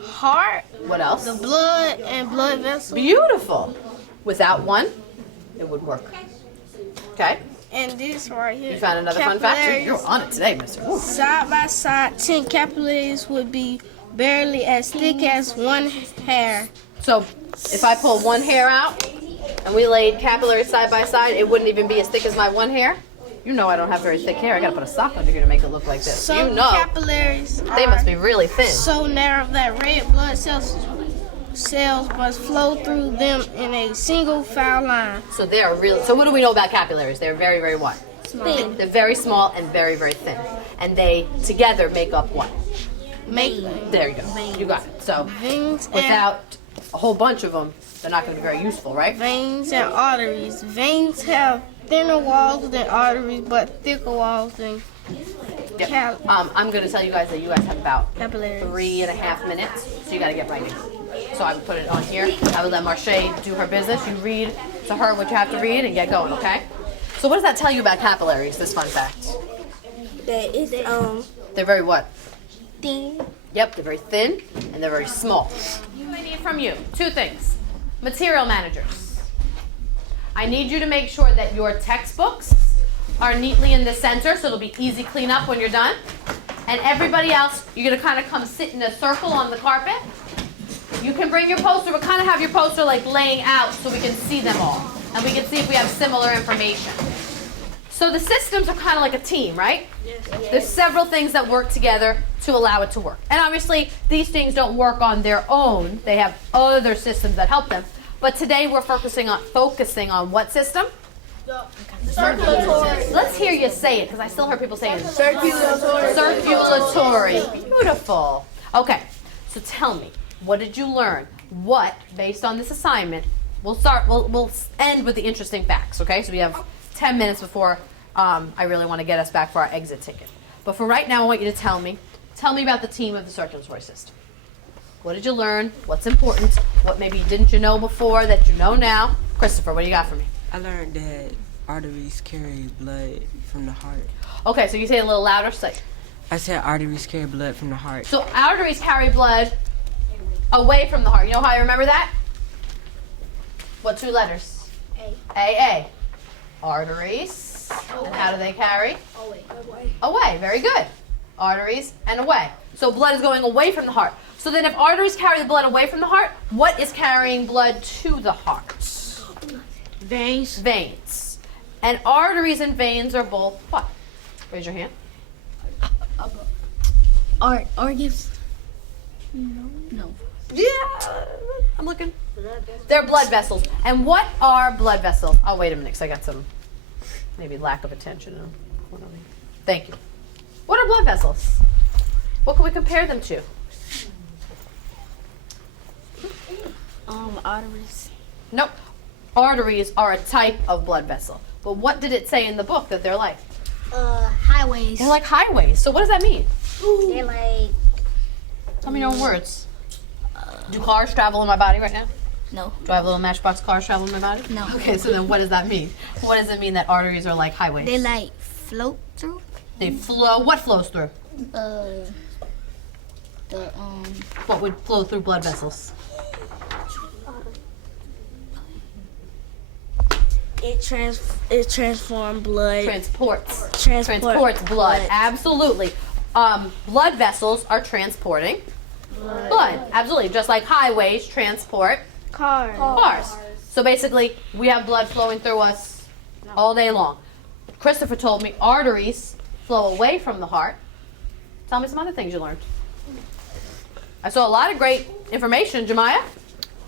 Heart, What else? the blood, and blood vessels. Beautiful. Without one, it wouldn't work. Okay? And this right here. You found another fun fact? Capillaries. You're on it today, mister. Woo. Side by side, 10 capillaries would be barely as thick as one hair. So, if I pull one hair out and we laid capillaries side by side, it wouldn't even be as thick as my one hair? You know I don't have very thick hair. I gotta put a sock under here to make it look like this. Some You know capillaries they must be really thin. so narrow that red blood cells must flow through them in a single foul line. So they are really. So what do we know about capillaries? They're very, very what? Thin. They're very small and very, very thin, and they together make up what? There you go. You got it. So Veins and without a whole bunch of them, they're not going to be very useful, right? veins and arteries. Veins have thinner walls than arteries, but thicker walls than Yep. I'm going to tell you guys that you guys have about capillaries. 3.5 minutes, so you got to get writing. So I would put it on here. I would let Marche do her business. You read to her what you have to read and get going, okay? So what does that tell you about capillaries, this fun fact? That is They're very what? thin. Yep, they're very thin and they're very small. I need from you 2 things. Material managers. I need you to make sure that your textbooks are neatly in the center so it'll be easy clean up when you're done. And everybody else, you're going to kind of come sit in a circle on the carpet. You can bring your poster, but kind of have your poster like laying out so we can see them all. And we can see if we have similar information. So the systems are kind of like a team, right? Yes. There's several things that work together to allow it to work. And obviously, these things don't work on their own. They have other systems that help them. But today we're focusing on what system? Circulatory. Let's hear you say it, because I still heard people saying it. Circulatory. Circulatory. Beautiful. Okay, so tell me, what did you learn? What, based on this assignment, we'll end with the interesting facts, okay? So we have 10 minutes before I really want to get us back for our exit ticket. But for right now, I want you to tell me about the team of the circulatory system. What did you learn? What's important? What maybe didn't you know before that you know now? Christopher, what do you got for me? I learned that arteries carry blood from the heart. Okay, so you say it a little louder. Say. I said arteries carry blood from the heart. So arteries carry blood away from the heart. You know how I remember that? What two letters? A. Arteries. And how do they carry? Away. Very good. Arteries and away. So blood is going away from the heart. So then if arteries carry the blood away from the heart, what is carrying blood to the heart? Veins. Veins. And arteries and veins are both what? Raise your hand. Organs? No. Yeah, I'm looking. They're blood vessels. And what are blood vessels? Oh, wait a minute, because I got some maybe lack of attention. Thank you. What are blood vessels? What can we compare them to? Arteries. Nope. Arteries are a type of blood vessel. But what did it say in the book that they're like? Highways. They're like highways. So what does that mean? They're like. Tell me your own words. Do cars travel in my body right now? No. Do I have little matchbox cars travel in my body? No. Okay, so then what does that mean? What does it mean that arteries are like highways? They like float through. They flow. What flows through? What would flow through blood vessels? It transforms blood. Transports blood. Absolutely. Blood vessels are transporting blood. Absolutely. Just like highways transport cars. So basically, we have blood flowing through us all day long. Christopher told me arteries flow away from the heart. Tell me some other things you learned. I saw a lot of great information, Jemiah.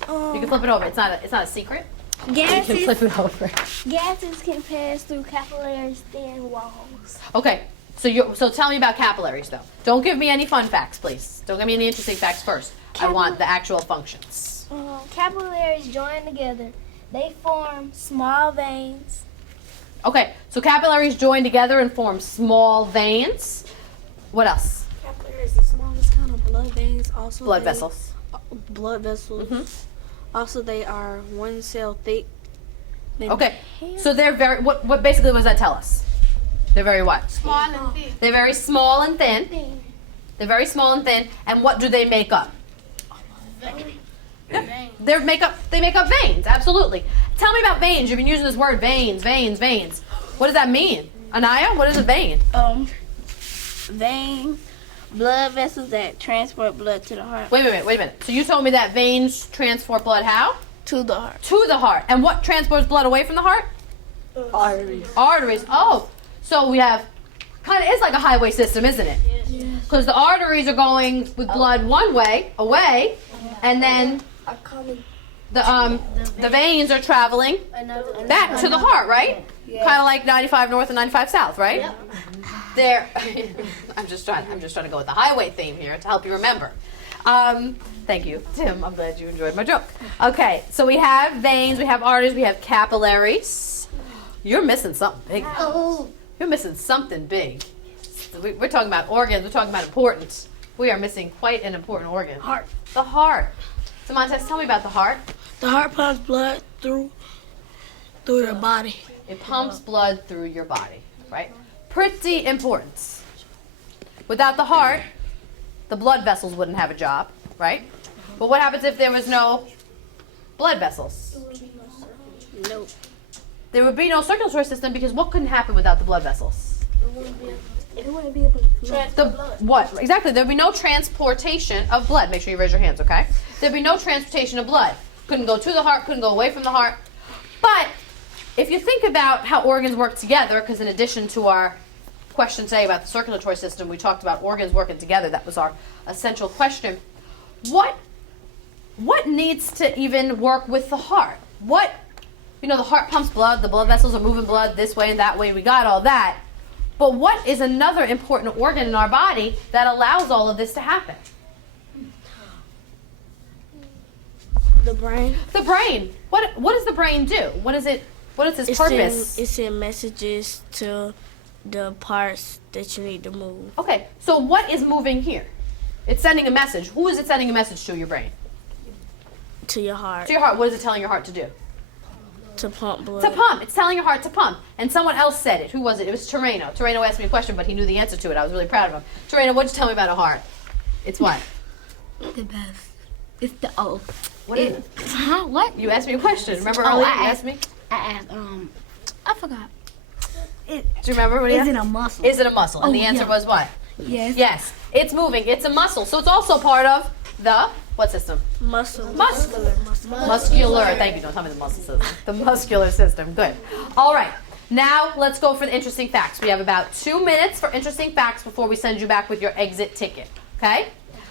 You can flip it over. It's not a secret. You can flip it over. Gases can pass through capillaries, thin walls. Okay, so tell me about capillaries, though. Don't give me any fun facts, please. Don't give me any interesting facts first. I want the actual functions. Capillaries join together. They form small veins. Okay, so capillaries join together and form small veins. What else? Capillaries, the smallest kind of blood veins. Also, Blood vessels. Blood vessels. Mm-hmm. Also, they are 1 cell thick. Okay, so they're very. What basically does that tell us? They're very what? Small and thin. They're very small and thin. They're very small and thin. And what do they make up? They make up veins. Absolutely. Tell me about veins. You've been using this word veins. What does that mean? Anaya, what is a vein? Veins, blood vessels that transport blood to the heart. Wait a minute. So you told me that veins transport blood how? To the heart. To the heart. And what transports blood away from the heart? Arteries. Oh, so we have it's like a highway system, isn't it? Because the arteries are going with blood one way away, and then the veins are traveling back to the heart, right? Kind of like 95 north and 95 south, right? Yep. There. I'm just trying to go with the highway theme here to help you remember. Thank you, Tim. I'm glad you enjoyed my joke. Okay, so we have veins, we have arteries, we have capillaries. You're missing something big. You're missing something big. We're talking about organs. We're talking about importance. We are missing quite an important organ. Heart. The heart. So Montez, tell me about the heart. The heart pumps blood through your body. It pumps blood through your body, right? Pretty important. Without the heart, the blood vessels wouldn't have a job, right? But what happens if there was no blood vessels? No. There would be no circulatory system, because what couldn't happen without the blood vessels? It wouldn't be able to What? Exactly. There'd be no transportation of blood. Make sure you raise your hands, okay? There'd be no transportation of blood. Couldn't go to the heart, couldn't go away from the heart. But if you think about how organs work together, because in addition to our question today about the circulatory system, we talked about organs working together. That was our essential question. What what needs to even work with the heart? What, the heart pumps blood, the blood vessels are moving blood this way and that way, we got all that. But what is another important organ in our body that allows all of this to happen? The brain. The brain. What does the brain do? What is its purpose? It sends messages to the parts that you need to move. Okay, so what is moving here? It's sending a message. Who is it sending a message to, your brain? To your heart. To your heart. What is it telling your heart to do? To pump blood. To pump. It's telling your heart to pump. And someone else said it. Who was it? It was Terreno. Terreno asked me a question, but he knew the answer to it. I was really proud of him. Terreno, what'd you tell me about a heart? It's what? The best. It's the O. What is it? Huh? What? You asked me a question. Remember Oh, earlier I you asked- asked me? I asked, I forgot. Do you remember what he Is asked? it a muscle? Is it a muscle? And Oh, the answer yeah. was what? Yes. Yes. It's moving. It's a muscle. So it's also part of the what system? Muscular. Muscular. Thank you. Don't tell me the muscle system. The muscular system. Good. All right. Now let's go for the interesting facts. We have about 2 minutes for interesting facts before we send you back with your exit ticket. Okay?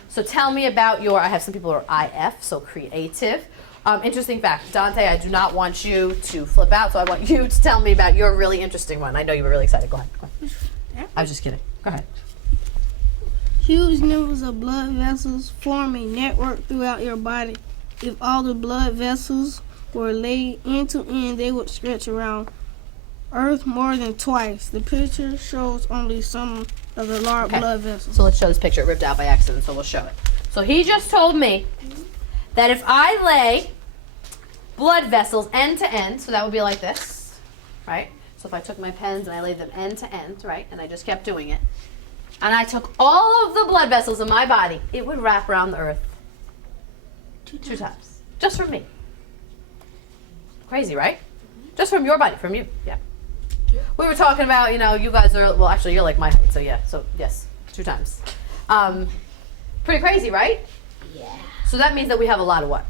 So tell me about your, I have some people who are IF, so creative. Interesting fact. Dante, I do not want you to flip out, so I want you to tell me about your really interesting one. I know you were really excited. Go ahead. Go ahead. I was just kidding. Go ahead. Huge numbers of blood vessels form a network throughout your body. If all the blood vessels were laid end to end, they would stretch around Earth more than twice. The picture shows only some of the large blood vessels. So let's show this picture. It ripped out by accident, so we'll show it. So he just told me that if I lay blood vessels end to end, so that would be like this, right? So if I took my pens and I laid them end to end, right, and I just kept doing it, and I took all of the blood vessels in my body, it would wrap around the earth two times. Just from me. Crazy, right? Just from your body, from you. Yeah. We were talking about, you guys are, well, actually, you're like my height, so yeah. So, yes, 2 times. Pretty crazy, right? Yeah. So that means that we have a lot of what?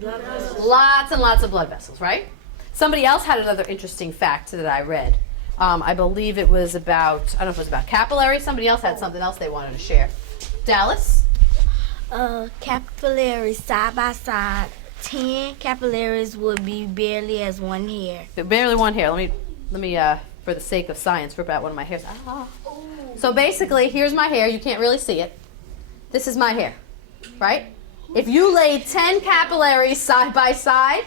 Blood vessels. Lots and lots of blood vessels, right? Somebody else had another interesting fact that I read. I believe it was about, I don't know if it was about capillaries. Somebody else had something else they wanted to share. Dallas? Capillaries side by side. 10 capillaries would be barely as 1 hair. Barely 1 hair. Let me, for the sake of science, rip out one of my hairs. So basically, here's my hair. You can't really see it. This is my hair, right? If you laid 10 capillaries side by side,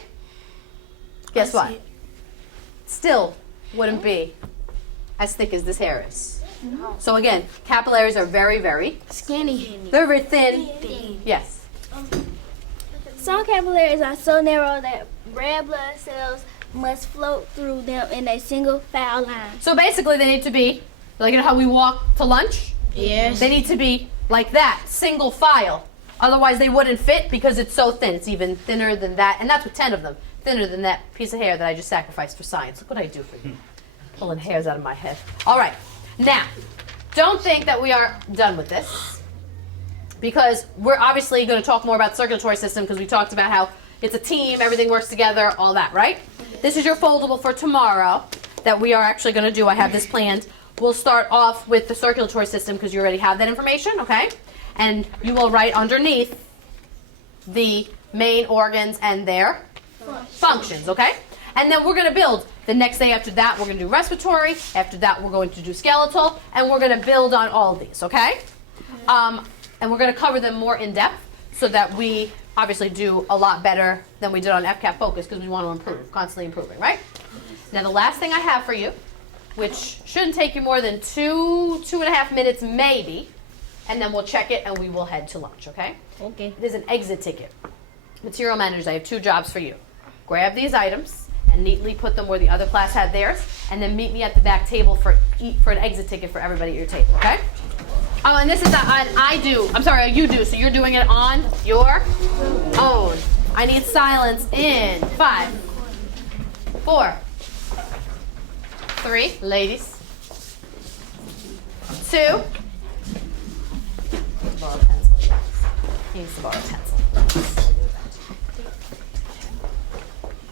guess what? Still wouldn't be as thick as this hair is. So again, capillaries are very, very Skinny. they're very thin. Yes. Some capillaries are so narrow that red blood cells must float through them in a single file line. So basically, they need to be like, how we walk to lunch. Yes. They need to be like that, single file. Otherwise, they wouldn't fit because it's so thin. It's even thinner than that, and that's with 10 of them. Thinner than that piece of hair that I just sacrificed for science. Look what I do for you. Pulling hairs out of my head. All right. Now, don't think that we are done with this, because we're obviously going to talk more about the circulatory system, because we talked about how it's a team, everything works together, all that, right? This is your foldable for tomorrow that we are actually going to do. I have this planned. We'll start off with the circulatory system because you already have that information, okay? And you will write underneath the main organs and their functions, okay? And then we're going to build. The next day after that, we're going to do respiratory. After that, we're going to do skeletal. And we're going to build on all of these, okay? And we're going to cover them more in depth so that we obviously do a lot better than we did on FCAP Focus, because we want to improve, constantly improving, right? Now, the last thing I have for you, which shouldn't take you more than 2.5 minutes maybe, and then we'll check it and we will head to lunch, okay? Okay. It is an exit ticket. Material managers, I have 2 jobs for you. Grab these items and neatly put them where the other class had theirs, and then meet me at the back table for an exit ticket for everybody at your table, okay? Oh, and this is you do, so you're doing it on your own. I need silence in 5, 4, 3, ladies, 2, borrow a pencil. He needs to borrow a pencil.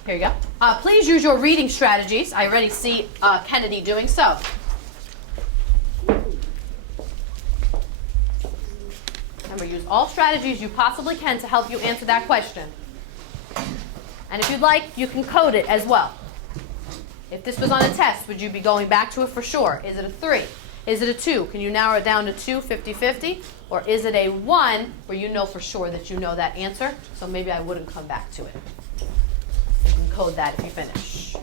Here you go. Please use your reading strategies. I already see Kennedy doing so. Remember, use all strategies you possibly can to help you answer that question. And if you'd like, you can code it as well. If this was on a test, would you be going back to it for sure? Is it a 3? Is it a 2? Can you narrow it down to 2, 50-50? Or is it a 1 where you know for sure that you know that answer? So maybe I wouldn't come back to it. You can code that if you finish.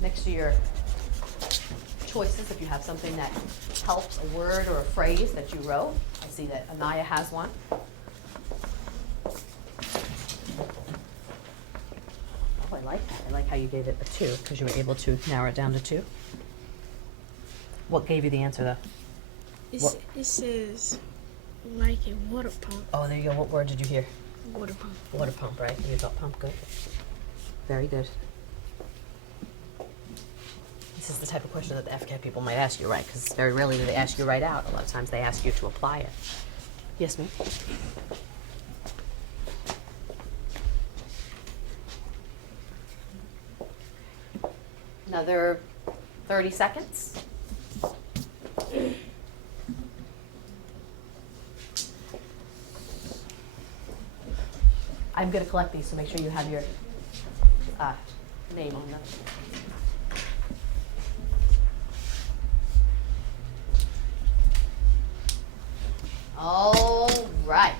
Next to your choices, if you have something that helps, a word or a phrase that you wrote. I see that Anaya has one. Oh, I like that. I like how you gave it a 2 because you were able to narrow it down to 2. What gave you the answer though? It says like a water pump. Oh, there you go. What word did you hear? Water pump. Water pump, right? You thought pump, good. Very good. This is the type of question that the FCAT people might ask you, right? Because very rarely do they ask you right out. A lot of times they ask you to apply it. Yes, ma'am? Another 30 seconds. I'm going to collect these, so make sure you have your name on them. All right.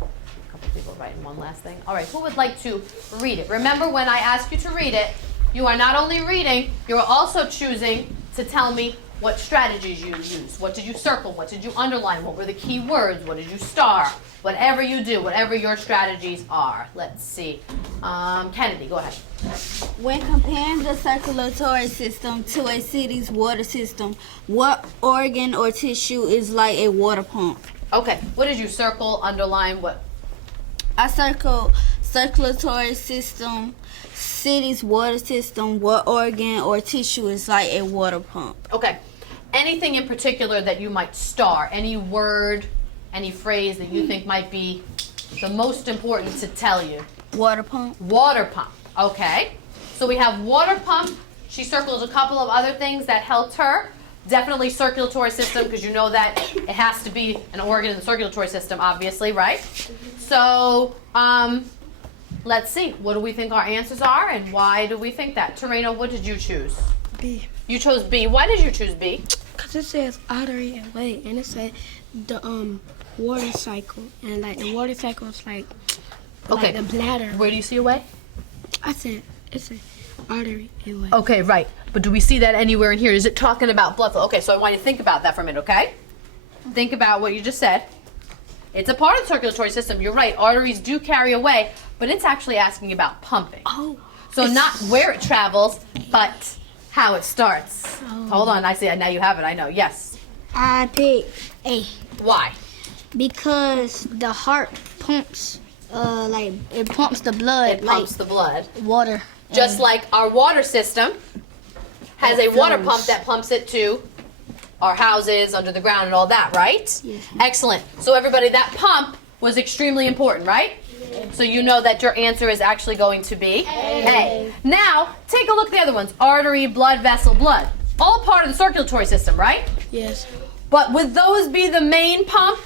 A couple people writing one last thing. All right, who would like to read it? Remember, when I ask you to read it, you are not only reading, you are also choosing to tell me what strategies you used. What did you circle? What did you underline? What were the key words? What did you star? Whatever you do, whatever your strategies are. Let's see. Kennedy, go ahead. When comparing the circulatory system to a city's water system, what organ or tissue is like a water pump? Okay, what did you circle, underline, what? I circled circulatory system, city's water system, what organ or tissue is like a water pump? Okay, anything in particular that you might star, any word, any phrase that you think might be the most important to tell you? Water pump. Water pump, okay. So we have water pump. She circles a couple of other things that helped her. Definitely circulatory system, because you know that it has to be an organ in the circulatory system, obviously, right? So let's see. What do we think our answers are, and why do we think that? Terena, what did you choose? B. You chose B. Why did you choose B? Because it says artery and vein, and it said the water cycle, and like the water cycle is like the bladder. Where do you see your way? I said it's an artery and vein. Okay, right. But do we see that anywhere in here? Is it talking about blood flow? Okay, so I want you to think about that for a minute, okay? Think about what you just said. It's a part of the circulatory system. You're right. Arteries do carry away, but it's actually asking about pumping. Oh. So not where it travels, but how it starts. Oh. Hold on. I see. Now you have it. I know. Yes. I picked A. Why? Because the heart pumps, like it pumps the blood. It pumps the blood. Water. Just like our water system has a water pump that pumps it to our houses, under the ground, and all that, right? Yes. Excellent. So everybody, that pump was extremely important, right? Yes. So you know that your answer is actually going to be A. Now, take a look at the other ones. Artery, blood vessel, blood. All part of the circulatory system, right? Yes. But would those be the main pump?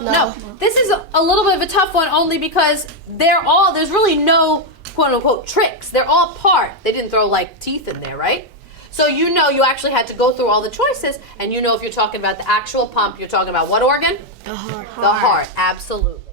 No. This is a little bit of a tough one only because there's really no quote unquote tricks. They're all part. They didn't throw like teeth in there, right? So you know you actually had to go through all the choices, and you know if you're talking about the actual pump, you're talking about what organ? The heart. The heart, absolutely.